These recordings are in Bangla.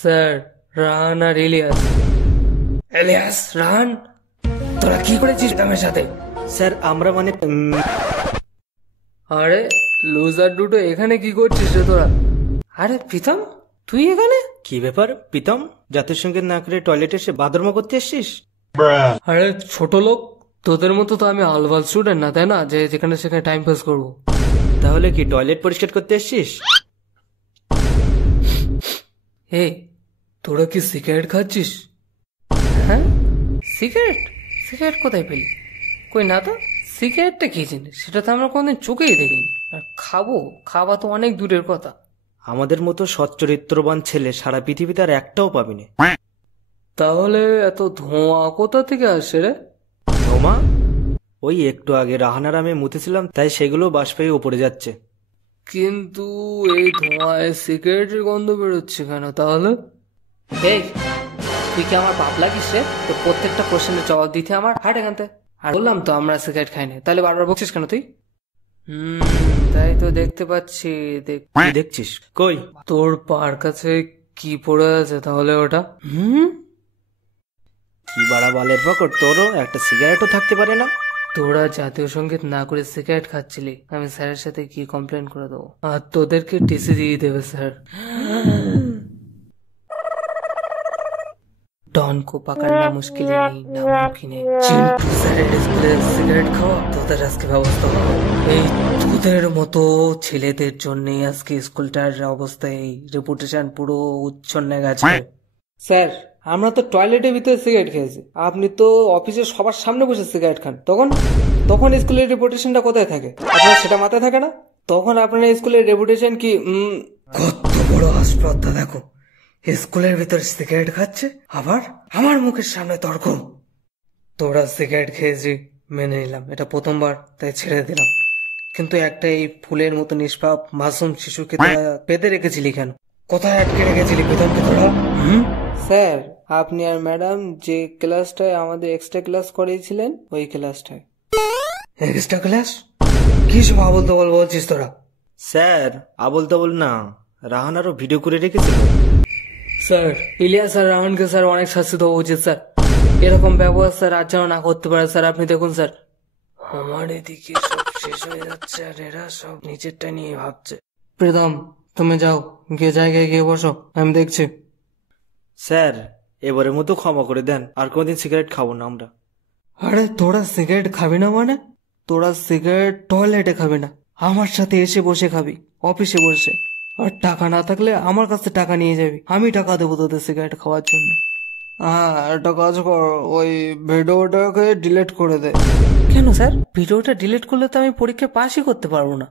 স্যার, রাহান আর ইলিয়াস। ইলিয়াস, রাহান, তোরা কি করেছিস আমার সাথে? স্যার আমরা আরে লুজার দুটো এখানে কি করছিস রে তোরা? আরে প্রীতম, তুই এখানে? কি ব্যাপার প্রীতম, জাতির সঙ্গে না করে টয়লেটে এসে বাদরমা করতে এসছিস? আরে ছোট লোক, তোদের মতো তো আমি আলবাল স্টুডেন্ট না, তাই না যে যেখানে সেখানে টাইম পাস করবো। তাহলে কি টয়লেট পরিষ্কার করতে এসছিস? এই, তোরা কি সিগারেট খাচ্ছিস? হ্যাঁ, সিগারেট? সিগারেট কোথায় পেলি? কই না তো, সিগারেটটা কি জিনিস সেটা তো আমরা কোনদিন চোখেই দেখিনি। আর খাওয়া তো অনেক দূরের কথা। আমাদের মতো সচ্চরিত্রবান ছেলে সারা পৃথিবীতে আর একটাও পাবি না। তাহলে এত ধোঁয়া কোথা থেকে আসে রে? ধোঁয়া? ওই একটু আগে রাহানার আমি মুতেছিলাম, তাই সেগুলো বাষ্প হয়ে উপরে যাচ্ছে। কিন্তু এই ধোঁয়ায় সিগারেটের গন্ধ বেরোচ্ছে কেন তাহলে? এই, তুই কি আমার বাপ লাগিস রে? তো প্রত্যেকটা কোশ্চেনের জবাব দিতে আমার হাট এখান থেকে। আর বললাম তো আমরা সিগারেট খাইনি, তাহলে বারবার বকছিস কেন তুই? তাই তো দেখতে পাচ্ছি। কি দেখছিস? কই তোর পার কাছে কি পড়ে আছে তাহলে ওটা? কি বাড়া বালের পকড়, তোরও একটা সিগারেটও থাকতে পারে না? তোরা জাতীয় সঙ্গীত না করে সিগারেট খাচ্ছিলি, আমি স্যারের সাথে কি কমপ্লেন করে দেবো, আর তোদেরকে টিসি দিয়ে দেবে স্যার। डॉन को पकड़ना मुश्किल नहीं नामुमकिन है। चिंटू স্যারের স্কুলে সিগারেট খাওয়া তোদের আজকে ব্যবস্থা হবে। এই তোদের মতো ছেলেদের জন্যই আজকে স্কুলটার অবস্থা, এই রেপুটেশন পুরো উচ্ছন্নে গেছে। স্যার, আমরা তো টয়লেটের ভিতরে সিগারেট খেয়েছি, আপনি তো অফিসের সবার সামনে বসে সিগারেট খান, তখন স্কুলের রেপুটেশনটা কোথায় থাকে? আপনার সেটা মাথায় থাকে না? তখন আপনার স্কুলের রেপুটেশন কি? কত বড় আসপ্রদ্ধা দেখো, স্কুলের ভিতরে সিগারেট খাচ্ছে, আবার আমার মুখের সামনে তর্ক। তোরা সিগারেট খেয়েছি মেনে নিলাম, এটা প্রথমবার তাই ছেড়ে দিলাম, কিন্তু একটা এই ফুলের মতো নিষ্পাপ মাসুম শিশুকে তোরা পেতে রেখেছিলি কেন? কোথায় আটকে রেখেছিলি বেতনকে তোরা? স্যার, আপনি আর ম্যাডাম যে ক্লাসটায় আমাদের এক্সট্রা ক্লাস করিয়েছিলেন ওই ক্লাসটায়। Extra class? কি সব আবল তাবল বলছিস তোরা? স্যার আবল তাবল না, রাহানারও ভিডিও করে রেখেছিল। স্যার, ইলিয়াস আর রাহানকে স্যার অনেক শাস্তি দেওয়া উচিত স্যার। এরকম ব্যবহার স্যার আর যেন না করতে পারে স্যার। আপনি দেখুন স্যার, আমার এদিকে সব শেষ হয়ে যাচ্ছে আর এরা সব নিজেরটা নিয়ে ভাবছে। প্রীতম, তুমি যাও, গিয়ে জায়গায় গিয়ে বসো, আমি দেখছি। স্যার এবারের মতো ক্ষমা করে দেন, আর কোনদিন সিগারেট খাবো না আমরা। আরে তোরা সিগারেট খাবি না মানে? তোরা সিগারেট টয়লেটে খাবি না, আমার সাথে এসে বসে খাবি, অফিসে বসে। আর টাকা না থাকলে আমার কাছে টাকা নিয়ে যাবি, আমি টাকা দেবো তোদের সিগারেট খাওয়ার জন্য। একটা কাজ কর, ওই ভিডিওটাকে ডিলিট করে দে। কেন স্যার? ভিডিওটা ডিলিট করলে তো আমি পরীক্ষা পাসই করতে পারবো না।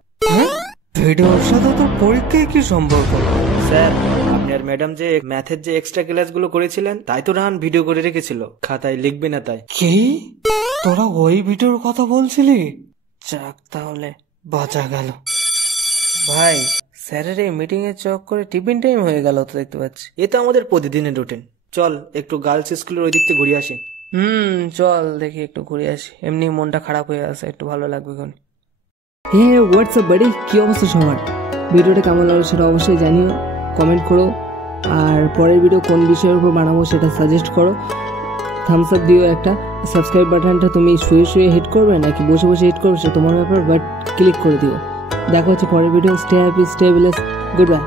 ভিডিওর সাথে তো পরীক্ষায় কি সম্পর্ক? স্যার আপনি আর ম্যাডাম যে ম্যাথের যে এক্সট্রা ক্লাসগুলো করেছিলেন, তাই তো রাহান ভিডিও করে রেখেছিল, খাতায় লিখবে না তাই। কি? তোরা ওই ভিডিওর কথা বলছিলি? যাক, তাহলে বাঁচা গেল। ভাই, স্যারের এই মিটিং এর চক্করে টিফিন টাইম হয়ে গেল তো দেখতে পাচ্ছি। এ তো আমাদের প্রতিদিনের রুটিন। চল একটু গার্লস স্কুলের ওই দিক থেকে ঘুরে আসি। চল দেখি একটু ঘুরে আসি, এমনি মনটা খারাপ হয়ে আছে, একটু ভালো লাগবে এখন। হে হোয়াটসঅ্যাপ বাড়ি, কি অবস্থা সবার? ভিডিওটা কেমন লাগলো সেটা অবশ্যই জানিও, কমেন্ট করো। আর পরের ভিডিও কোন বিষয়ের উপর বানাবো সেটা সাজেস্ট করো। থামস আপ দিও একটা। সাবস্ক্রাইব বাটনটা তুমি শুয়ে শুয়ে হিট করবে নাকি বসে বসে হিট করবে সে তোমার ব্যাপার, বাট ক্লিক করে দিও। দেখা হচ্ছে পরের video. Stay happy, stay blessed, good bye.